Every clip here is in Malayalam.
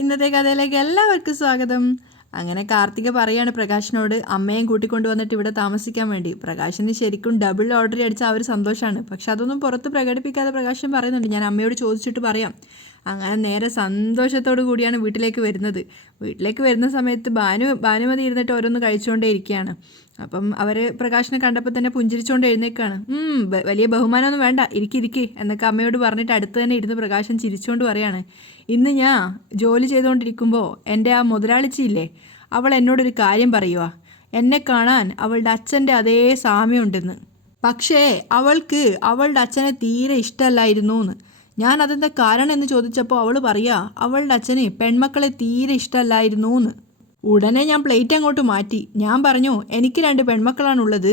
ഇന്നത്തെ കഥയിലേക്ക് എല്ലാവർക്കും സ്വാഗതം. അങ്ങനെ കാർത്തിക പറയാണ് പ്രകാശിനോട് അമ്മയും കൂട്ടിക്കൊണ്ടു വന്നിട്ട് ഇവിടെ താമസിക്കാൻ വേണ്ടി. പ്രകാശിന് ശരിക്കും ഡബിൾ ലോട്ടറി അടിച്ച ആ ഒരു സന്തോഷമാണ്. പക്ഷെ അതൊന്നും പുറത്ത് പ്രകടിപ്പിക്കാതെ പ്രകാശൻ പറയുന്നുണ്ട്, ഞാൻ അമ്മയോട് ചോദിച്ചിട്ട് പറയാം. അങ്ങനെ നേരെ സന്തോഷത്തോടു കൂടിയാണ് വീട്ടിലേക്ക് വരുന്നത്. വീട്ടിലേക്ക് വരുന്ന സമയത്ത് ഭാനുമതി ഇരുന്നിട്ട് ഓരോന്ന് കഴിച്ചുകൊണ്ടേ ഇരിക്കുകയാണ്. അപ്പം അവർ പ്രകാശിനെ കണ്ടപ്പോൾ തന്നെ പുഞ്ചിരിച്ചുകൊണ്ട് എഴുന്നേക്കാണ്. വലിയ ബഹുമാനമൊന്നും വേണ്ട, ഇരിക്കിരിക്കി എന്നൊക്കെ അമ്മയോട് പറഞ്ഞിട്ട് അടുത്ത് തന്നെ ഇരുന്ന് പ്രകാശൻ ചിരിച്ചുകൊണ്ട് പറയാണ്, ഇന്ന് ഞാൻ ജോലി ചെയ്തുകൊണ്ടിരിക്കുമ്പോൾ എൻ്റെ ആ മുതലാളിച്ചിയില്ലേ, അവൾ എന്നോടൊരു കാര്യം പറയുക. എന്നെ കാണാൻ അവളുടെ അച്ഛൻ്റെ അതേ സാമ്യമുണ്ടെന്ന്. പക്ഷേ അവൾക്ക് അവളുടെ അച്ഛനെ തീരെ ഇഷ്ടമല്ലായിരുന്നു എന്ന്. ഞാൻ അതെന്താ കാരണം എന്ന് ചോദിച്ചപ്പോൾ അവൾ പറയുക, അവളുടെ അച്ഛന് പെൺമക്കളെ തീരെ ഇഷ്ടമല്ലായിരുന്നു എന്ന്. ഉടനെ ഞാൻ പ്ലേറ്റ് അങ്ങോട്ട് മാറ്റി. ഞാൻ പറഞ്ഞു, എനിക്ക് 2 പെൺമക്കളാണുള്ളത്.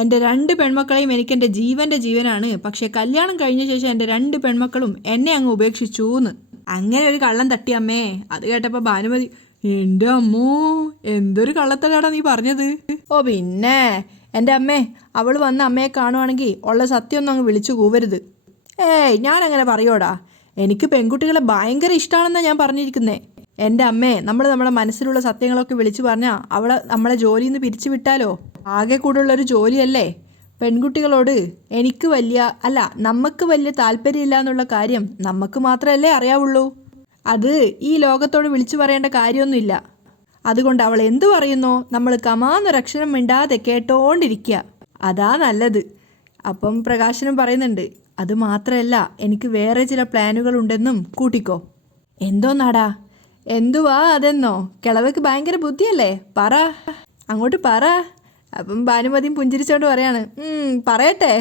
എൻ്റെ 2 പെൺമക്കളെയും എനിക്കെൻ്റെ ജീവൻ്റെ ജീവനാണ്. പക്ഷേ കല്യാണം കഴിഞ്ഞ ശേഷം എൻ്റെ 2 പെൺമക്കളും എന്നെ അങ്ങ് ഉപേക്ഷിച്ചു എന്ന്. അങ്ങനെ ഒരു കള്ളം തട്ടി അമ്മേ. അത് കേട്ടപ്പോൾ ഭാനുമതി, എൻ്റെ അമ്മോ എന്തൊരു കള്ളത്തടാടാ നീ പറഞ്ഞത്. ഓ പിന്നെ എൻ്റെ അമ്മേ, അവൾ വന്ന് അമ്മയെ കാണുവാണെങ്കിൽ ഉള്ള സത്യമൊന്നും അങ്ങ് വിളിച്ചു കൂവരുത്. ഞാനങ്ങനെ പറയോടാ, എനിക്ക് പെൺകുട്ടികളെ ഭയങ്കര ഇഷ്ടമാണെന്നാണ് ഞാൻ പറഞ്ഞിരിക്കുന്നേ. എൻ്റെ അമ്മേ, നമ്മുടെ മനസ്സിലുള്ള സത്യങ്ങളൊക്കെ വിളിച്ചു പറഞ്ഞാൽ നമ്മളെ ജോലിയിൽ നിന്ന് പിരിച്ചു വിട്ടാലോ? ആകെ കൂടുള്ളൊരു ജോലിയല്ലേ. പെൺകുട്ടികളോട് നമുക്ക് വലിയ താല്പര്യമില്ല എന്നുള്ള കാര്യം നമുക്ക് മാത്രമല്ലേ അറിയാവുള്ളൂ. അത് ഈ ലോകത്തോട് വിളിച്ചു പറയേണ്ട കാര്യമൊന്നുമില്ല. അതുകൊണ്ട് അവൾ എന്തു പറയുന്നോ നമ്മൾ കമാന്നൊരക്ഷരം മിണ്ടാതെ കേട്ടോണ്ടിരിക്കുക, അതാ നല്ലത്. അപ്പം പ്രകാശനും പറയുന്നുണ്ട്, അത് മാത്രമല്ല എനിക്ക് വേറെ ചില പ്ലാനുകൾ ഉണ്ടെന്നും കൂട്ടിക്കോ. എന്തോന്നാടാ? എന്തുവാ അതെന്നോ? കിളവയ്ക്ക് ഭയങ്കര ബുദ്ധിയല്ലേ, പറ, അങ്ങോട്ട് പറ. അപ്പം ഭാനുമതിയും പുഞ്ചിരിച്ചോണ്ട് പറയാണ്, പറയട്ടെ,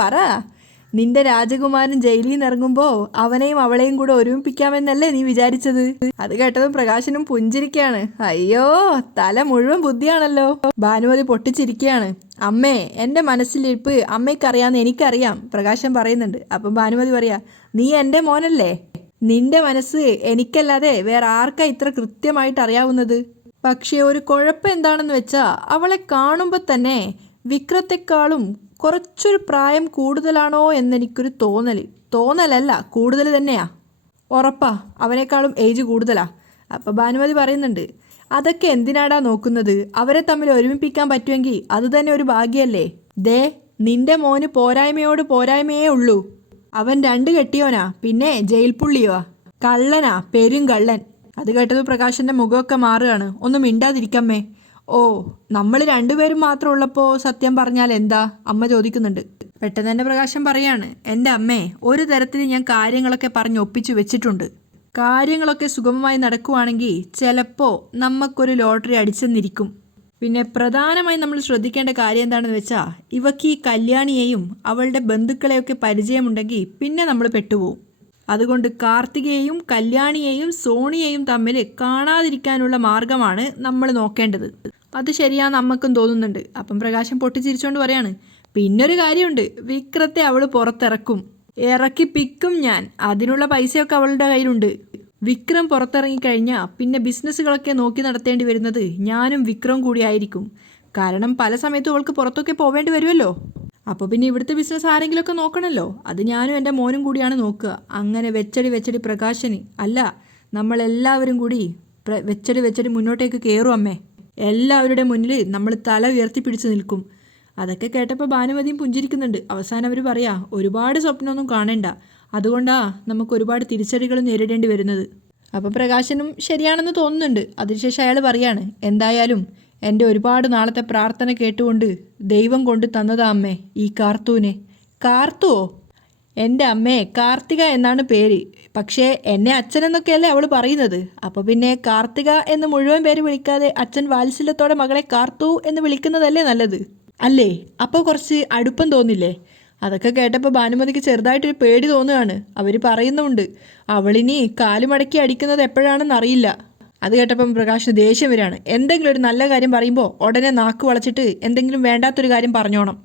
പറ. നിന്റെ രാജകുമാരൻ ജയിലിൽ നിന്ന് ഇറങ്ങുമ്പോൾ അവനെയും അവളെയും കൂടെ ഒരുമിപ്പിക്കാമെന്നല്ലേ നീ വിചാരിച്ചത്? അത് കേട്ടതും പ്രകാശനും പുഞ്ചിരിക്കുകയാണ്. അയ്യോ, തല മുഴുവൻ ബുദ്ധിയാണല്ലോ. ഭാനുമതി പൊട്ടിച്ചിരിക്കുകയാണ്. അമ്മേ, എൻ്റെ മനസ്സിലിരിപ്പ് അമ്മയ്ക്കറിയാമെന്ന് എനിക്കറിയാം, പ്രകാശൻ പറയുന്നുണ്ട്. അപ്പം ഭാനുമതി പറയാ, നീ എൻ്റെ മോനല്ലേ, നിന്റെ മനസ്സ് എനിക്കല്ലാതെ വേറെ ആർക്കാ ഇത്ര കൃത്യമായിട്ട് അറിയാവുന്നത്? പക്ഷേ ഒരു കുഴപ്പം എന്താണെന്ന് വെച്ചാൽ അവളെ കാണുമ്പോൾ തന്നെ വിക്രത്തെക്കാളും കുറച്ചൊരു പ്രായം കൂടുതലാണോ എന്നെനിക്കൊരു തോന്നലല്ല, കൂടുതൽ തന്നെയാ. ഉറപ്പാ, അവനേക്കാളും ഏജ് കൂടുതലാ. അപ്പം ഭാനുമതി പറയുന്നുണ്ട്, അതൊക്കെ എന്തിനാടാ നോക്കുന്നത്? അവരെ തമ്മിൽ ഒരുമിപ്പിക്കാൻ പറ്റുമെങ്കിൽ അത് തന്നെ ഒരു ഭാഗ്യമല്ലേ. നിന്റെ മോന് പോരായ്മയോട് പോരായ്മയേ ഉള്ളൂ. അവൻ 2 കെട്ടിയോനാ, പിന്നെ ജയിൽ പുള്ളിയോ, കള്ളനാ, പെരുങ്കള്ളൻ. അത് കേട്ടത് പ്രകാശൻ്റെ മുഖമൊക്കെ മാറുകയാണ്. ഒന്നും മിണ്ടാതിരിക്കമ്മേ. ഓ, നമ്മൾ 2 പേരും മാത്രം ഉള്ളപ്പോൾ സത്യം പറഞ്ഞാൽ എന്താ? അമ്മ ചോദിക്കുന്നുണ്ട്. പെട്ടെന്ന് തന്നെ പ്രകാശൻ പറയാണ്, എൻ്റെ അമ്മേ, ഒരു തരത്തിൽ ഞാൻ കാര്യങ്ങളൊക്കെ പറഞ്ഞ് ഒപ്പിച്ചു വെച്ചിട്ടുണ്ട്. കാര്യങ്ങളൊക്കെ സുഗമമായി നടക്കുവാണെങ്കിൽ ചിലപ്പോൾ നമുക്കൊരു ലോട്ടറി അടിച്ചെന്നിരിക്കും. പിന്നെ പ്രധാനമായും നമ്മൾ ശ്രദ്ധിക്കേണ്ട കാര്യം എന്താണെന്ന് വെച്ചാൽ, ഇവക്ക് ഈ കല്യാണിയെയും അവളുടെ ബന്ധുക്കളെയൊക്കെ പരിചയമുണ്ടെങ്കിൽ പിന്നെ നമ്മൾ പെട്ടുപോകും. അതുകൊണ്ട് കാർത്തികയെയും കല്യാണിയെയും സോണിയെയും തമ്മിൽ കാണാതിരിക്കാനുള്ള മാർഗമാണ് നമ്മൾ നോക്കേണ്ടത്. അത് ശരിയാന്ന് അമ്മക്കും തോന്നുന്നുണ്ട്. അപ്പം പ്രകാശം പൊട്ടിച്ചിരിച്ചുകൊണ്ട് പറയാണ്, പിന്നൊരു കാര്യമുണ്ട്, വിക്രത്തെ അവൾ പുറത്തിറക്കും, ഇറക്കിപ്പിക്കും ഞാൻ. അതിനുള്ള പൈസയൊക്കെ അവളുടെ കയ്യിലുണ്ട്. വിക്രം പുറത്തിറങ്ങിക്കഴിഞ്ഞാൽ പിന്നെ ബിസിനസ്സുകളൊക്കെ നോക്കി നടത്തേണ്ടി വരുന്നത് ഞാനും വിക്രവും കൂടി ആയിരിക്കും. കാരണം പല സമയത്തും അവൾക്ക് പുറത്തൊക്കെ പോവേണ്ടി വരുമല്ലോ. അപ്പോൾ പിന്നെ ഇവിടുത്തെ ബിസിനസ് ആരെങ്കിലുമൊക്കെ നോക്കണമല്ലോ. അത് ഞാനും എൻ്റെ മോനും കൂടിയാണ് നോക്കുക. അങ്ങനെ വെച്ചടി പ്രകാശന് അല്ല, നമ്മളെല്ലാവരും കൂടി വെച്ചടി മുന്നോട്ടേക്ക് കയറും അമ്മേ. എല്ലാവരുടെ മുന്നിൽ നമ്മൾ തല ഉയർത്തിപ്പിടിച്ച് നിൽക്കും. അതൊക്കെ കേട്ടപ്പോൾ ഭാനുമതിയും പുഞ്ചിരിക്കുന്നുണ്ട്. അവസാനം അവർ പറയാ, ഒരുപാട് സ്വപ്നമൊന്നും കാണേണ്ട, അതുകൊണ്ടാ നമുക്ക് ഒരുപാട് തിരിച്ചടികൾ നേരിടേണ്ടി വരുന്നത്. അപ്പോൾ പ്രകാശനും ശരിയാണെന്ന് തോന്നുന്നുണ്ട്. അതിനുശേഷം അയാൾ പറയാണ്, എന്തായാലും എൻ്റെ ഒരുപാട് നാളത്തെ പ്രാർത്ഥന കേട്ടുകൊണ്ട് ദൈവം കൊണ്ട് തന്നതാ അമ്മേ ഈ കാർത്തൂനെ. കാർത്തുവോ? എൻ്റെ അമ്മേ, കാർത്തിക എന്നാണ് പേര്. പക്ഷേ എന്നെ അച്ഛനെന്നൊക്കെയല്ലേ അവൾ പറയുന്നത്. അപ്പോൾ പിന്നെ കാർത്തിക എന്ന് മുഴുവൻ പേര് വിളിക്കാതെ അച്ഛൻ വാത്സല്യത്തോടെ മകളെ കാർത്തു എന്ന് വിളിക്കുന്നതല്ലേ നല്ലത്, അല്ലേ? അപ്പോൾ കുറച്ച് അടുപ്പം തോന്നില്ലേ? അതൊക്കെ കേട്ടപ്പോൾ ഭാനുമതിക്ക് ചെറുതായിട്ടൊരു പേടി തോന്നുകയാണ്. അവർ പറയുന്നുണ്ട്, അവളിനി കാലുമടക്കി അടിക്കുന്നത് എപ്പോഴാണെന്ന് അറിയില്ല. അത് കേട്ടപ്പം പ്രകാശിന് ദേഷ്യം വരികയാണ്. എന്തെങ്കിലും ഒരു നല്ല കാര്യം പറയുമ്പോൾ ഉടനെ നാക്ക് വളച്ചിട്ട് എന്തെങ്കിലും വേണ്ടാത്തൊരു കാര്യം പറഞ്ഞോണം.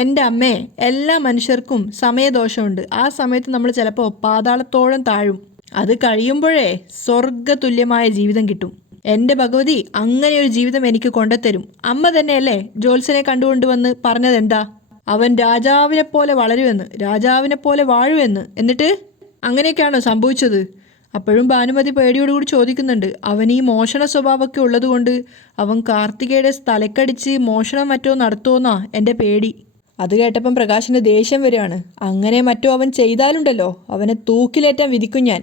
എൻ്റെ അമ്മേ, എല്ലാ മനുഷ്യർക്കും സമയദോഷമുണ്ട്. ആ സമയത്ത് നമ്മൾ ചിലപ്പോൾ പാതാളത്തോളം താഴും. അത് കഴിയുമ്പോഴേ സ്വർഗതുല്യമായ ജീവിതം കിട്ടും. എൻ്റെ ഭഗവതി അങ്ങനെ ഒരു ജീവിതം എനിക്ക് കൊണ്ടുത്തരും. അമ്മ തന്നെയല്ലേ ജോത്സ്യനെ കണ്ടുകൊണ്ടുവന്ന് പറഞ്ഞതെന്താ? അവൻ രാജാവിനെ പോലെ വളരുമെന്ന്, രാജാവിനെ പോലെ വാഴുമെന്ന്. എന്നിട്ട് അങ്ങനെയൊക്കെയാണോ സംഭവിച്ചത്? അപ്പോഴും ഭാനുമതി പേടിയോടുകൂടി ചോദിക്കുന്നുണ്ട്, അവൻ ഈ മോഷണ സ്വഭാവമൊക്കെ ഉള്ളതുകൊണ്ട് അവൻ കാർത്തികയുടെ തലക്കടിച്ച് മോഷണം മറ്റോ നടത്തുമെന്നാ എൻ്റെ പേടി. അത് കേട്ടപ്പം പ്രകാശിന് ദേഷ്യം വരികയാണ്. അങ്ങനെ മറ്റോ അവൻ ചെയ്താലുണ്ടല്ലോ, അവനെ തൂക്കിലേറ്റാൻ വിധിക്കും ഞാൻ.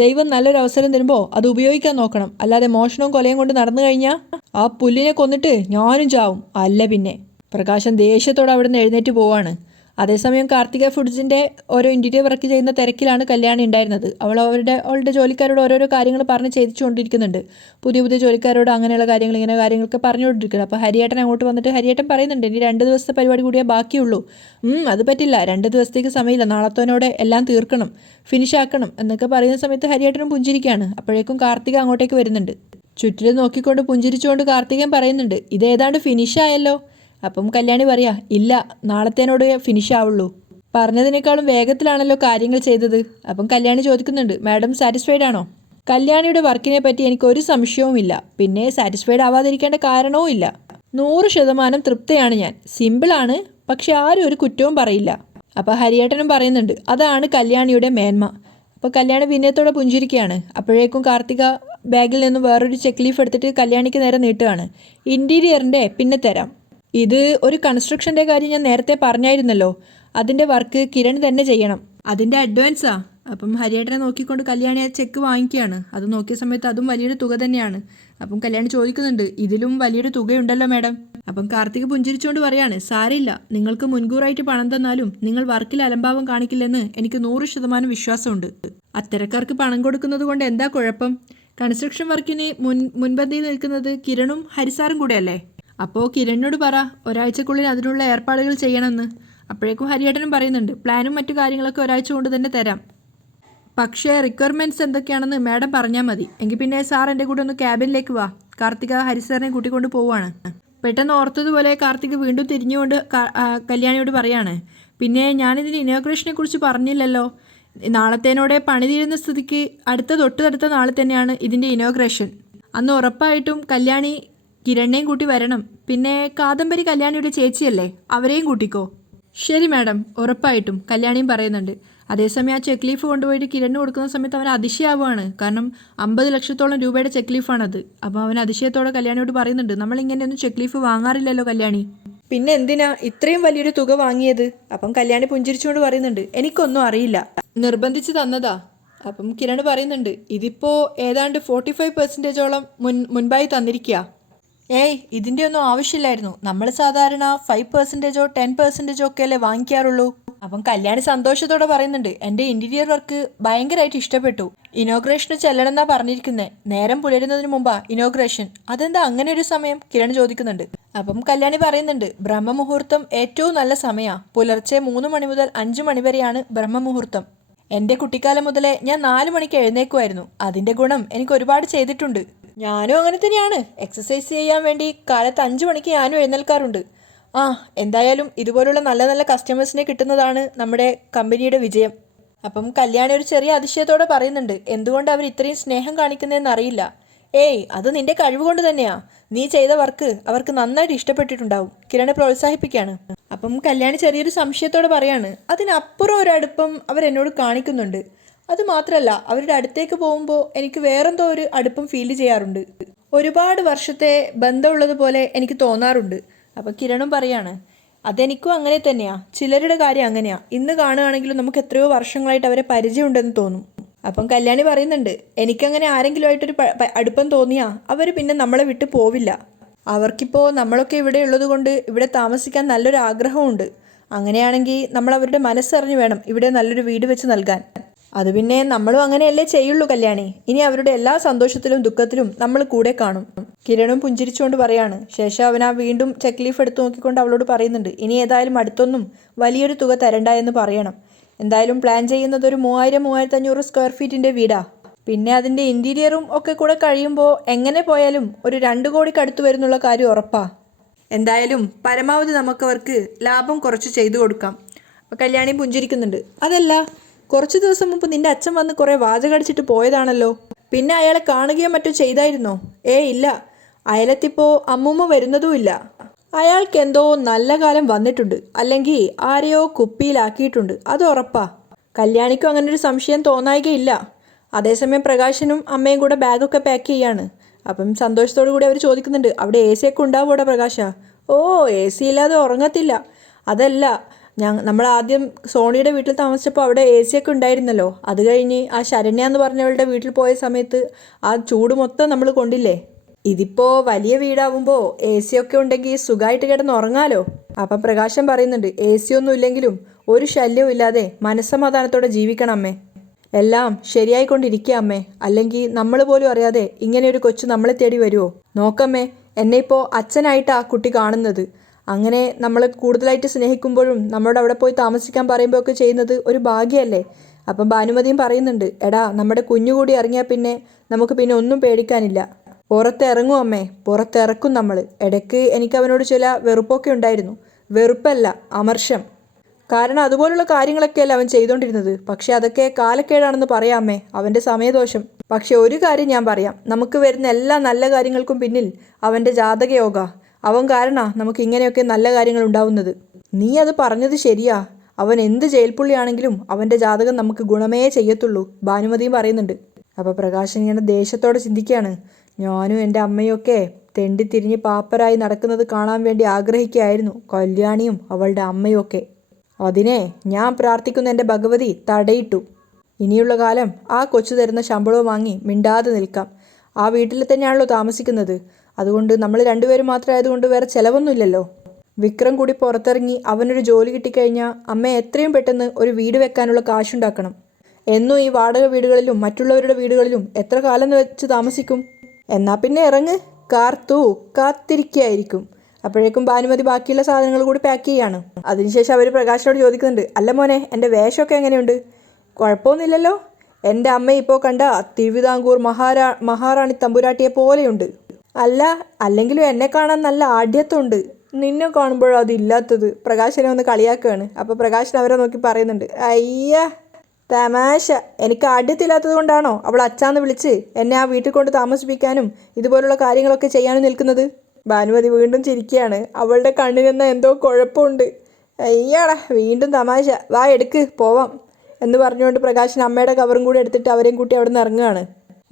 ദൈവം നല്ലൊരു അവസരം തരുമ്പോൾ അത് ഉപയോഗിക്കാൻ നോക്കണം. അല്ലാതെ മോഷണവും കൊലയും കൊണ്ട് നടന്നു കഴിഞ്ഞാൽ ആ പുല്ലിനെ കൊന്നിട്ട് ഞാനും ചാവും. അല്ല പിന്നെ. പ്രകാശൻ ദേഷ്യത്തോടെ അവിടുന്ന് എഴുന്നേറ്റ് പോവാണ്. അതേസമയം കാർത്തിക ഫുഡ്സിൻ്റെ ഓരോ ഇൻറ്റീരിയർ വർക്ക് ചെയ്യുന്ന തിരക്കിലാണ് കല്യാണി ഉണ്ടായിരുന്നത്. അവളുടെ ജോലിക്കാരോട് ഓരോരോ കാര്യങ്ങൾ പറഞ്ഞ് ചെയ്യിച്ചുകൊണ്ടിരിക്കുന്നുണ്ട്. പുതിയ പുതിയ ജോലിക്കാരോട് അങ്ങനെയുള്ള കാര്യങ്ങൾ ഇങ്ങനെ കാര്യങ്ങളൊക്കെ പറഞ്ഞുകൊണ്ടിരിക്കുന്നത്. അപ്പോൾ ഹരിയേട്ടൻ അങ്ങോട്ട് വന്നിട്ട് ഹരിയേട്ടൻ പറയുന്നുണ്ട്, ഇനി 2 ദിവസത്തെ പരിപാടി കൂടിയേ ബാക്കിയുള്ളൂ. അത് പറ്റില്ല, 2 ദിവസത്തേക്ക് സമയമില്ല, നാളത്തോനോടെ എല്ലാം തീർക്കണം, ഫിനിഷ് ആക്കണം എന്നൊക്കെ പറയുന്ന സമയത്ത് ഹരിയേട്ടനും പുഞ്ചിരിക്കുകയാണ്. അപ്പോഴേക്കും കാർത്തിക അങ്ങോട്ടേക്ക് വരുന്നുണ്ട്. ചുറ്റിലും നോക്കിക്കൊണ്ട് പുഞ്ചിരിച്ചുകൊണ്ട് കാർത്തികൻ പറയുന്നുണ്ട്, ഇതേതാണ്ട് ഫിനിഷായല്ലോ. അപ്പം കല്യാണി പറയാ, ഇല്ല, നാളത്തേനോട് ഫിനിഷ് ആവുള്ളൂ. പറഞ്ഞതിനേക്കാളും വേഗത്തിലാണല്ലോ കാര്യങ്ങൾ ചെയ്തത്. അപ്പം കല്യാണി ചോദിക്കുന്നുണ്ട്, മാഡം സാറ്റിസ്ഫൈഡ് ആണോ? കല്യാണിയുടെ വർക്കിനെ പറ്റി എനിക്കൊരു സംശയവുമില്ല, പിന്നെ സാറ്റിസ്ഫൈഡ് ആവാതിരിക്കേണ്ട കാരണവും ഇല്ല. 100% തൃപ്തിയാണ് ഞാൻ. സിമ്പിളാണ്, പക്ഷെ ആരും ഒരു കുറ്റവും പറയില്ല. അപ്പോൾ ഹരിയേട്ടനും പറയുന്നുണ്ട്, അതാണ് കല്യാണിയുടെ മേന്മ. അപ്പോൾ കല്യാണി വിനയത്തോടെ പുഞ്ചിരിക്കുകയാണ്. അപ്പോഴേക്കും കാർത്തിക ബാഗിൽ നിന്നും വേറൊരു ചെക്ക് ലീഫ് എടുത്തിട്ട് കല്യാണിക്ക് നേരെ നീട്ടുകയാണ്. ഇൻറ്റീരിയറിൻ്റെ പിന്നെ തരാം. ഇത് ഒരു കൺസ്ട്രക്ഷൻ്റെ കാര്യം ഞാൻ നേരത്തെ പറഞ്ഞായിരുന്നല്ലോ, അതിൻ്റെ വർക്ക് കിരൺ തന്നെ ചെയ്യണം, അതിൻ്റെ അഡ്വാൻസാ. അപ്പം ഹരിയേട്ടനെ നോക്കിക്കൊണ്ട് കല്യാണി ആ ചെക്ക് വാങ്ങിക്കുകയാണ്. അത് നോക്കിയ സമയത്ത് അതും വലിയൊരു തുക തന്നെയാണ്. അപ്പം കല്യാണി ചോദിക്കുന്നുണ്ട്, ഇതിലും വലിയൊരു തുകയുണ്ടല്ലോ മാഡം. അപ്പം കാർത്തിക് പുഞ്ചിരിച്ചുകൊണ്ട് പറയാണ്, സാരമില്ല, നിങ്ങൾക്ക് മുൻകൂറായിട്ട് പണം തന്നാലും നിങ്ങൾ വർക്കിൽ അലംഭാവം കാണിക്കില്ലെന്ന് എനിക്ക് 100% വിശ്വാസമുണ്ട്. അത്തരക്കാർക്ക് പണം കൊടുക്കുന്നത് കൊണ്ട് എന്താ കുഴപ്പം? കൺസ്ട്രക്ഷൻ വർക്കിന് മുൻപന്തിയിൽ നിൽക്കുന്നത് കിരണും ഹരിസാറും കൂടെയല്ലേ. അപ്പോൾ കിരണിനോട് പറ, ഒരാഴ്ചക്കുള്ളിൽ അതിനുള്ള ഏർപ്പാടുകൾ ചെയ്യണമെന്ന്. അപ്പോഴേക്കും ഹരിയേട്ടനും പറയുന്നുണ്ട്, പ്ലാനും മറ്റു കാര്യങ്ങളൊക്കെ ഒരാഴ്ച കൊണ്ട് തന്നെ തരാം. പക്ഷേ റിക്വയർമെൻറ്റ്സ് എന്തൊക്കെയാണെന്ന് മാഡം പറഞ്ഞാൽ മതി. എങ്കിൽ പിന്നെ സാർ എൻ്റെ കൂടെ ഒന്ന് ക്യാബിനിലേക്ക് വാ. കാർത്തിക ഹരിസാറിനെ കൂട്ടിക്കൊണ്ട് പോവുകയാണ്. പെട്ടെന്ന് ഓർത്തതുപോലെ കാർത്തിക് വീണ്ടും തിരിഞ്ഞുകൊണ്ട് കല്യാണിയോട് പറയാണ്, പിന്നെ ഞാനിതിൻ്റെ ഇനോഗ്രേഷനെ കുറിച്ച് പറഞ്ഞില്ലല്ലോ. നാളത്തേനോടെ പണി തീരുന്ന സ്ഥിതിക്ക് തൊട്ടടുത്ത നാളെ തന്നെയാണ് ഇതിൻ്റെ ഇനോഗ്രേഷൻ. അന്ന് ഉറപ്പായിട്ടും കല്യാണി കിരണിനെയും കൂട്ടി വരണം. പിന്നെ കാദംബരി കല്യാണിയുടെ ചേച്ചിയല്ലേ, അവരെയും കൂട്ടിക്കോ. ശരി മാഡം, ഉറപ്പായിട്ടും, കല്യാണിയും പറയുന്നുണ്ട്. അതേസമയം ആ ചെക്ക് ലീഫ് കൊണ്ടുപോയിട്ട് കിരണിന് കൊടുക്കുന്ന സമയത്ത് അവൻ അതിശയാവുകയാണ്. കാരണം 50 ലക്ഷത്തോളം രൂപയുടെ ചെക്ക് ലീഫാണത്. അപ്പോൾ അവൻ അതിശയത്തോടെ കല്യാണിയോട് പറയുന്നുണ്ട്, നമ്മളിങ്ങനെയൊന്നും ചെക്ക് ലീഫ് വാങ്ങാറില്ലല്ലോ കല്യാണി, പിന്നെ എന്തിനാ ഇത്രയും വലിയൊരു തുക വാങ്ങിയത്? അപ്പം കല്യാണി പുഞ്ചിരിച്ചുകൊണ്ട് പറയുന്നുണ്ട്, എനിക്കൊന്നും അറിയില്ല, നിർബന്ധിച്ച് തന്നതാ. അപ്പം കിരൺ പറയുന്നുണ്ട്, ഇതിപ്പോൾ ഏതാണ്ട് 45%ഓളം മുൻപായി തന്നിരിക്കുക. ഇതിൻ്റെ ഒന്നും ആവശ്യമില്ലായിരുന്നു, നമ്മൾ സാധാരണ 5%ഓ 10%ഓ ഒക്കെ അല്ലേ വാങ്ങിക്കാറുള്ളൂ. അപ്പം കല്യാണി സന്തോഷത്തോടെ പറയുന്നുണ്ട്, എൻ്റെ ഇൻറ്റീരിയർ വർക്ക് ഭയങ്കരമായിട്ട് ഇഷ്ടപ്പെട്ടു. ഇനോഗ്രേഷന് ചെല്ലണമെന്നാ പറഞ്ഞിരിക്കുന്നത്. നേരം പുലരുന്നതിന് മുമ്പാ ഇനോഗ്രേഷൻ. അതെന്താ അങ്ങനെ ഒരു സമയം? കിരൺ ചോദിക്കുന്നുണ്ട്. അപ്പം കല്യാണി പറയുന്നുണ്ട്, ബ്രഹ്മമുഹൂർത്തം ഏറ്റവും നല്ല സമയമാണ്. പുലർച്ചെ 3 മണി മുതൽ 5 മണി വരെയാണ് ബ്രഹ്മമുഹൂർത്തം. എൻ്റെ കുട്ടിക്കാലം മുതലേ ഞാൻ 4 മണിക്ക് എഴുന്നേക്കുമായിരുന്നു. അതിൻ്റെ ഗുണം എനിക്ക് ഒരുപാട് ചെയ്തിട്ടുണ്ട്. ഞാനും അങ്ങനെ തന്നെയാണ്. എക്സസൈസ് ചെയ്യാൻ വേണ്ടി കാലത്ത് 5 മണിക്ക് ഞാനും എഴുന്നേൽക്കാറുണ്ട്. എന്തായാലും ഇതുപോലുള്ള നല്ല നല്ല കസ്റ്റമേഴ്സിനെ കിട്ടുന്നതാണ് നമ്മുടെ കമ്പനിയുടെ വിജയം. അപ്പം കല്യാണി ഒരു ചെറിയ അതിശയത്തോടെ പറയുന്നുണ്ട്, എന്തുകൊണ്ട് അവർ ഇത്രയും സ്നേഹം കാണിക്കുന്നതെന്ന് അറിയില്ല. അത് നിന്റെ കഴിവ് കൊണ്ട് തന്നെയാ. നീ ചെയ്ത വർക്ക് അവർക്ക് നന്നായിട്ട് ഇഷ്ടപ്പെട്ടിട്ടുണ്ടാവും. കിരണെ പ്രോത്സാഹിപ്പിക്കുകയാണ്. അപ്പം കല്യാണി ചെറിയൊരു സംശയത്തോടെ പറയാണ്, അതിനപ്പുറം ഒരു അടുപ്പം അവരെന്നോട് കാണിക്കുന്നുണ്ട്. അതുമാത്രമല്ല, അവരുടെ അടുത്തേക്ക് പോകുമ്പോൾ എനിക്ക് വേറെന്തോ ഒരു അടുപ്പം ഫീൽ ചെയ്യാറുണ്ട്. ഒരുപാട് വർഷത്തെ ബന്ധമുള്ളതുപോലെ എനിക്ക് തോന്നാറുണ്ട്. അപ്പോൾ കിരണും പറയാണ്, അതെനിക്കും അങ്ങനെ തന്നെയാ. ചിലരുടെ കാര്യം അങ്ങനെയാ. ഇന്ന് കാണുകയാണെങ്കിലും നമുക്ക് എത്രയോ വർഷങ്ങളായിട്ട് അവരെ പരിചയമുണ്ടെന്ന് തോന്നും. അപ്പം കല്യാണി പറയുന്നുണ്ട്, എനിക്കങ്ങനെ ആരെങ്കിലുമായിട്ടൊരു അടുപ്പം തോന്നിയാ അവർ പിന്നെ നമ്മളെ വിട്ട് പോവില്ല. അവർക്കിപ്പോൾ നമ്മളൊക്കെ ഇവിടെ ഉള്ളത് കൊണ്ട് ഇവിടെ താമസിക്കാൻ നല്ലൊരു ആഗ്രഹമുണ്ട്. അങ്ങനെയാണെങ്കിൽ നമ്മൾ അവരുടെ മനസ്സറിഞ്ഞ് വേണം ഇവിടെ നല്ലൊരു വീട് വെച്ച് നൽകാൻ. അത് പിന്നെ നമ്മളും അങ്ങനെയല്ലേ ചെയ്യുള്ളൂ കല്യാണി. ഇനി അവരുടെ എല്ലാ സന്തോഷത്തിലും ദുഃഖത്തിലും നമ്മൾ കൂടെ കാണും. കിരണും പുഞ്ചിരിച്ചുകൊണ്ട് പറയാണ്. ശേഷം അവൻ വീണ്ടും ചെക്ക് ലീഫ് എടുത്ത് നോക്കിക്കൊണ്ട് അവളോട് പറയുന്നുണ്ട്, ഇനി ഏതായാലും അടുത്തൊന്നും വലിയൊരു തുക തരണ്ട എന്ന് പറയണം. എന്തായാലും പ്ലാൻ ചെയ്യുന്നത് ഒരു 3000-3500 സ്ക്വയർ ഫീറ്റിൻ്റെ വീടാ. പിന്നെ അതിൻ്റെ ഇൻറ്റീരിയറും ഒക്കെ കൂടെ കഴിയുമ്പോൾ എങ്ങനെ പോയാലും ഒരു 2 കോടിക്ക് അടുത്ത് വരുന്നുള്ള കാര്യം ഉറപ്പാ. എന്തായാലും പരമാവധി നമുക്കവർക്ക് ലാഭം കുറച്ച് ചെയ്തു കൊടുക്കാം. അപ്പോൾ കല്യാണി പുഞ്ചിരിക്കുന്നുണ്ട്. അതല്ല, കുറച്ച് ദിവസം മുമ്പ് നിന്റെ അച്ഛൻ വന്ന് കുറേ വാചകടിച്ചിട്ട് പോയതാണല്ലോ. പിന്നെ അയാളെ കാണുകയോ മറ്റോ ചെയ്തായിരുന്നോ? ഇല്ല, അയലത്തിപ്പോൾ അമ്മൂമ്മ വരുന്നതുമില്ല. അയാൾക്ക് എന്തോ നല്ല കാലം വന്നിട്ടുണ്ട്, അല്ലെങ്കിൽ ആരെയോ കുപ്പിയിലാക്കിയിട്ടുണ്ട്, അത് ഉറപ്പാ. കല്യാണിക്കും അങ്ങനൊരു സംശയം തോന്നായികയില്ല. അതേസമയം പ്രകാശനും അമ്മയും കൂടെ ബാഗൊക്കെ പാക്ക് ചെയ്യാണ്. അപ്പം സന്തോഷത്തോടു കൂടി അവർ ചോദിക്കുന്നുണ്ട്, അവിടെ എ സി ഒക്കെ ഉണ്ടാവുമോടെ പ്രകാശ? ഓ, എ സി ഇല്ലാതെ ഉറങ്ങത്തില്ല. അതല്ല, നമ്മൾ ആദ്യം സോണിയുടെ വീട്ടിൽ താമസിച്ചപ്പോൾ അവിടെ എ സി ഒക്കെ ഉണ്ടായിരുന്നല്ലോ. അത് കഴിഞ്ഞ് ആ ശരണ്യ എന്ന് പറഞ്ഞവളുടെ വീട്ടിൽ പോയ സമയത്ത് ആ ചൂട് മൊത്തം നമ്മൾ കൊണ്ടില്ലേ. ഇതിപ്പോൾ വലിയ വീടാവുമ്പോൾ എ സി ഒക്കെ ഉണ്ടെങ്കിൽ സുഖമായിട്ട് കിടന്ന് ഉറങ്ങാലോ. അപ്പം പ്രകാശം പറയുന്നുണ്ട്, എ സി ഒന്നും ഇല്ലെങ്കിലും ഒരു ശല്യവും ഇല്ലാതെ മനസ്സമാധാനത്തോടെ ജീവിക്കണം അമ്മേ. എല്ലാം ശരിയായിക്കൊണ്ടിരിക്കുക അമ്മേ. അല്ലെങ്കിൽ നമ്മൾ പോലും അറിയാതെ ഇങ്ങനെ ഒരു കൊച്ചു നമ്മളെ തേടി വരുമോ? നോക്കമ്മേ, എന്നെ ഇപ്പോൾ അച്ഛനായിട്ടാ ആ കുട്ടി കാണുന്നത്. അങ്ങനെ നമ്മൾ കൂടുതലായിട്ട് സ്നേഹിക്കുമ്പോഴും നമ്മളോട് അവിടെ പോയി താമസിക്കാൻ പറയുമ്പോൾ ഒക്കെ ചെയ്യുന്നത് ഒരു ഭാഗ്യമല്ലേ. അപ്പം ഭാനുമതിയും പറയുന്നുണ്ട്, എടാ നമ്മുടെ കുഞ്ഞുകൂടി ഇറങ്ങിയാൽ പിന്നെ നമുക്ക് പിന്നെ ഒന്നും പേടിക്കാനില്ല. പുറത്തിറങ്ങും അമ്മേ, പുറത്തിറക്കും നമ്മൾ. ഇടയ്ക്ക് എനിക്ക് അവനോട് ചില വെറുപ്പൊക്കെ ഉണ്ടായിരുന്നു. വെറുപ്പല്ല, അമർഷം. കാരണം അതുപോലുള്ള കാര്യങ്ങളൊക്കെയല്ല അവൻ ചെയ്തുകൊണ്ടിരുന്നത്. പക്ഷെ അതൊക്കെ കാലക്കേടാണെന്ന് പറയാമേ, അവൻ്റെ സമയദോഷം. പക്ഷെ ഒരു കാര്യം ഞാൻ പറയാം, നമുക്ക് വരുന്ന എല്ലാ നല്ല കാര്യങ്ങൾക്കും പിന്നിൽ അവൻ്റെ ജാതകയോഗ. അവൻ കാരണാ നമുക്ക് ഇങ്ങനെയൊക്കെ നല്ല കാര്യങ്ങൾ ഉണ്ടാവുന്നത്. നീ അത് പറഞ്ഞത് ശരിയാ. അവൻ എന്ത് ജയിൽപ്പുള്ളിയാണെങ്കിലും അവൻ്റെ ജാതകം നമുക്ക് ഗുണമേ ചെയ്യത്തുള്ളൂ, ഭാനുമതിയും പറയുന്നുണ്ട്. അപ്പോൾ പ്രകാശൻ ഇങ്ങനെ ദേഷ്യത്തോടെ ചിന്തിക്കുകയാണ്, ഞാനും എൻ്റെ അമ്മയൊക്കെ തെണ്ടിത്തിരിഞ്ഞ് പാപ്പരായി നടക്കുന്നത് കാണാൻ വേണ്ടി ആഗ്രഹിക്കുകയായിരുന്നു, കല്യാണിയും അവളുടെ അമ്മയും ഒക്കെ. അതിനെ ഞാൻ പ്രാർത്ഥിക്കുന്ന എൻ്റെ ഭഗവതി തടയിട്ടു. ഇനിയുള്ള കാലം ആ കൊച്ചു തരുന്ന ശമ്പളവും വാങ്ങി മിണ്ടാതെ നിൽക്കാം. ആ വീട്ടിൽ തന്നെയാണല്ലോ താമസിക്കുന്നത്. അതുകൊണ്ട് നമ്മൾ രണ്ടുപേരും മാത്രമായതുകൊണ്ട് വേറെ ചിലവൊന്നുമില്ലല്ലോ. വിക്രം കൂടി പുറത്തിറങ്ങി അവനൊരു ജോലി കിട്ടിക്കഴിഞ്ഞാൽ അമ്മ എത്രയും പെട്ടെന്ന് ഒരു വീട് വെക്കാനുള്ള കാശുണ്ടാക്കണം. എന്നും ഈ വാടക വീടുകളിലും മറ്റുള്ളവരുടെ വീടുകളിലും എത്ര കാലം വെച്ച് താമസിക്കും? എന്നാൽ പിന്നെ ഇറങ്ങ്, കാത്തിരിക്കുകയായിരിക്കും. അപ്പോഴേക്കും ഭാനുമതി ബാക്കിയുള്ള സാധനങ്ങൾ കൂടി പാക്ക് ചെയ്യാണ്. അതിനുശേഷം അവർ പ്രകാശനോട് ചോദിക്കുന്നുണ്ട്, അല്ല മോനെ, എൻ്റെ വേഷമൊക്കെ എങ്ങനെയുണ്ട്? കുഴപ്പമൊന്നുമില്ലല്ലോ. എൻ്റെ അമ്മ ഇപ്പോൾ കണ്ട തിരുവിതാംകൂർ മഹാറാണി തമ്പുരാട്ടിയെ പോലെയുണ്ട്. അല്ലെങ്കിലും എന്നെ കാണാൻ നല്ല ആഢ്യത്വമുണ്ട്. നിന്നെ കാണുമ്പോഴോ അതില്ലാത്തത്. പ്രകാശനെ ഒന്ന് കളിയാക്കുകയാണ്. അപ്പോൾ പ്രകാശൻ അവരെ നോക്കി പറയുന്നുണ്ട്, അയ്യ തമാശ. എനിക്ക് ആഢ്യത്തില്ലാത്തത് കൊണ്ടാണോ അവൾ അച്ചാന്ന് വിളിച്ച് എന്നെ ആ വീട്ടിൽ കൊണ്ട് താമസിപ്പിക്കാനും ഇതുപോലുള്ള കാര്യങ്ങളൊക്കെ ചെയ്യാനും നിൽക്കുന്നത്? ഭാനുമതി വീണ്ടും ചിരിക്കുകയാണ്. അവളുടെ കണ്ണിനെന്ന എന്തോ കുഴപ്പമുണ്ട്. അയ്യാടാ, വീണ്ടും തമാശ. വാ എടുക്ക്, പോവാം എന്ന് പറഞ്ഞുകൊണ്ട് പ്രകാശൻ അമ്മയുടെ കവറും കൂടി എടുത്തിട്ട് അവരെയും കൂട്ടി അവിടെ നിന്ന് ഇറങ്ങുകയാണ്.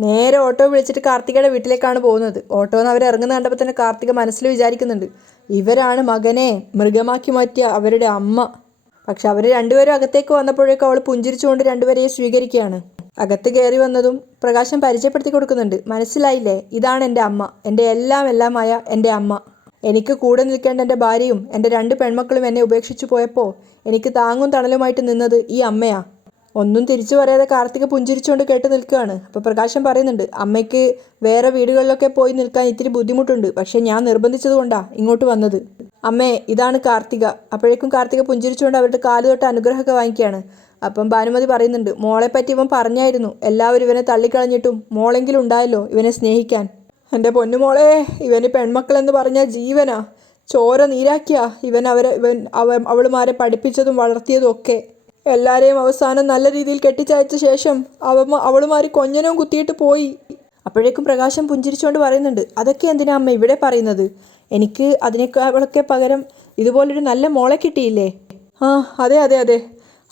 നേരെ ഓട്ടോ വിളിച്ചിട്ട് കാർത്തികയുടെ വീട്ടിലേക്കാണ് പോകുന്നത്. ഓട്ടോന്ന് അവർ ഇറങ്ങുന്ന കണ്ടപ്പോൾ തന്നെ കാർത്തിക മനസ്സിൽ വിചാരിക്കുന്നുണ്ട്, ഇവരാണ് മകനെ മൃഗമാക്കി മാറ്റിയ അവരുടെ അമ്മ. പക്ഷെ അവർ രണ്ടുപേരും അകത്തേക്ക് വന്നപ്പോഴേക്കും അവൾ പുഞ്ചിരിച്ചുകൊണ്ട് രണ്ടുപേരെയും സ്വീകരിക്കുകയാണ്. അകത്ത് കയറി വന്നതും പ്രകാശൻ പരിചയപ്പെടുത്തി കൊടുക്കുന്നുണ്ട്, മനസ്സിലായില്ലേ, ഇതാണ് എൻ്റെ അമ്മ, എൻ്റെ എല്ലാമായ എൻ്റെ അമ്മ. എനിക്ക് കൂടെ നിൽക്കേണ്ട എൻ്റെ ഭാര്യയും എൻ്റെ 2 പെൺമക്കളും എന്നെ ഉപേക്ഷിച്ചു പോയപ്പോൾ എനിക്ക് താങ്ങും തണലുമായിട്ട് നിന്നത് ഈ അമ്മയാ. ഒന്നും തിരിച്ചു പറയാതെ കാർത്തിക പുഞ്ചിരിച്ചുകൊണ്ട് കേട്ട് നിൽക്കുകയാണ്. അപ്പോൾ പ്രകാശൻ പറയുന്നുണ്ട്, അമ്മയ്ക്ക് വേറെ വീടുകളിലൊക്കെ പോയി നിൽക്കാൻ ഇത്തിരി ബുദ്ധിമുട്ടുണ്ട്. പക്ഷേ ഞാൻ നിർബന്ധിച്ചത് കൊണ്ടാണ് ഇങ്ങോട്ട് വന്നത്. അമ്മേ, ഇതാണ് കാർത്തിക. അപ്പോഴേക്കും കാർത്തിക പുഞ്ചിരിച്ചുകൊണ്ട് അവരുടെ കാല് തൊട്ട് അനുഗ്രഹമൊക്കെ വാങ്ങിക്കുകയാണ്. അപ്പം ഭാനുമതി പറയുന്നുണ്ട്, മോളെപ്പറ്റി ഇവൻ പറഞ്ഞായിരുന്നു, എല്ലാവരും ഇവനെ തള്ളിക്കളഞ്ഞിട്ടും മോളെങ്കിലും ഉണ്ടായല്ലോ ഇവനെ സ്നേഹിക്കാൻ. എൻ്റെ പൊന്നുമോളെ, ഇവന് പെൺമക്കളെന്ന് പറഞ്ഞാൽ ജീവനാ. ചോര നീരാക്കിയാ അവളുമാരെ പഠിപ്പിച്ചതും വളർത്തിയതും ഒക്കെ. എല്ലാവരെയും അവസാനം നല്ല രീതിയിൽ കെട്ടിച്ചയച്ച ശേഷം അവളുമാർ കൊഞ്ഞനവും കുത്തിയിട്ട് പോയി. അപ്പോഴേക്കും പ്രകാശം പുഞ്ചിരിച്ചുകൊണ്ട് പറയുന്നുണ്ട്, അതൊക്കെ എന്തിനാ അമ്മ ഇവിടെ പറയുന്നത്? എനിക്ക് അതിനേക്കാളൊക്കെ പകരം ഇതുപോലൊരു നല്ല മോളെ കിട്ടിയില്ലേ? അതെ,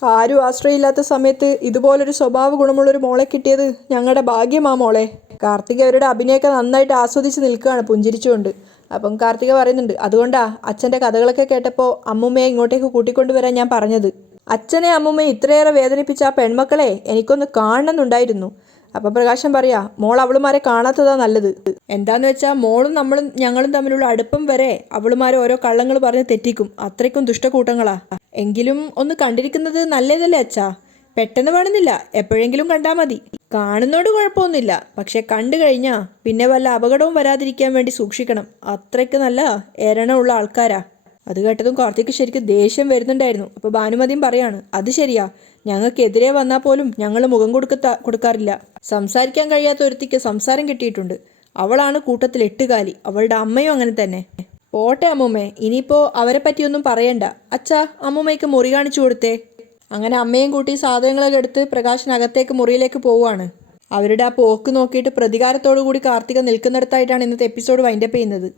ആരും ആശ്രയമില്ലാത്ത സമയത്ത് ഇതുപോലൊരു സ്വഭാവ ഗുണമുള്ളൊരു മോളെ കിട്ടിയത് ഞങ്ങളുടെ ഭാഗ്യമാ മോളെ. കാർത്തിക അവരുടെ അഭിനയമൊക്കെ നന്നായിട്ട് ആസ്വദിച്ച് നിൽക്കുകയാണ് പുഞ്ചിരിച്ചുകൊണ്ട്. അപ്പം കാർത്തിക പറയുന്നുണ്ട്, അതുകൊണ്ടാ അച്ഛൻ്റെ കഥകളൊക്കെ കേട്ടപ്പോൾ അമ്മുമ്മയെ ഇങ്ങോട്ടേക്ക് കൂട്ടിക്കൊണ്ടുവരാൻ ഞാൻ പറഞ്ഞത്. അച്ഛനെ അമ്മുമ്മയെ ഇത്രയേറെ വേദനിപ്പിച്ച ആ പെൺമക്കളെ എനിക്കൊന്ന് കാണണമെന്നുണ്ടായിരുന്നു. അപ്പം പ്രകാശം പറയാ, മോൾ അവളുമാരെ കാണാത്തതാ നല്ലത്. എന്താന്ന് വെച്ചാൽ മോളും ഞങ്ങളും തമ്മിലുള്ള അടുപ്പം വരെ അവളുമാരെ ഓരോ കള്ളങ്ങൾ പറഞ്ഞ് തെറ്റിക്കും. അത്രയ്ക്കും ദുഷ്ടക്കൂട്ടങ്ങളാ. എങ്കിലും ഒന്ന് കണ്ടിരിക്കുന്നത് നല്ലതല്ലേ അച്ഛാ? പെട്ടെന്ന് വേണമെന്നില്ല, എപ്പോഴെങ്കിലും കണ്ടാൽ മതി. കാണുന്നോട് കുഴപ്പമൊന്നുമില്ല, പക്ഷെ കണ്ടു കഴിഞ്ഞാൽ പിന്നെ വല്ല അപകടവും വരാതിരിക്കാൻ വേണ്ടി സൂക്ഷിക്കണം. അത്രയ്ക്ക് നല്ല എരണമുള്ള ആൾക്കാരാ. അത് കേട്ടതും കാർത്തിക്ക് ശരിക്കും ദേഷ്യം വരുന്നുണ്ടായിരുന്നു. അപ്പോൾ ഭാനുമതിയും പറയാണ്, അത് ശരിയാ, ഞങ്ങൾക്കെതിരെ വന്നാൽ പോലും ഞങ്ങൾ മുഖം കൊടുക്കാറില്ല. സംസാരിക്കാൻ കഴിയാത്ത ഒരുത്തിക്ക് സംസാരം കിട്ടിയിട്ടുണ്ട്. അവളാണ് കൂട്ടത്തിൽ 8 കാലി. അവളുടെ അമ്മയും അങ്ങനെ തന്നെ. പോട്ടെ അമ്മൂമ്മേ, ഇനിയിപ്പോൾ അവരെ പറ്റിയൊന്നും പറയണ്ട. അച്ഛാ, അമ്മൂമ്മയ്ക്ക് മുറി കാണിച്ചു കൊടുത്തേ. അങ്ങനെ അമ്മയും കൂട്ടി സാധനങ്ങളൊക്കെ എടുത്ത് പ്രകാശൻ അകത്തേക്ക് മുറിയിലേക്ക് പോവുകയാണ്. അവരുടെ ആ പോക്ക് നോക്കിയിട്ട് പ്രതികാരത്തോടു കൂടി കാർത്തിക നിൽക്കുന്നിടത്തായിട്ടാണ് ഇന്നത്തെ എപ്പിസോഡ് വൈൻഡപ്പ് ചെയ്യുന്നത്.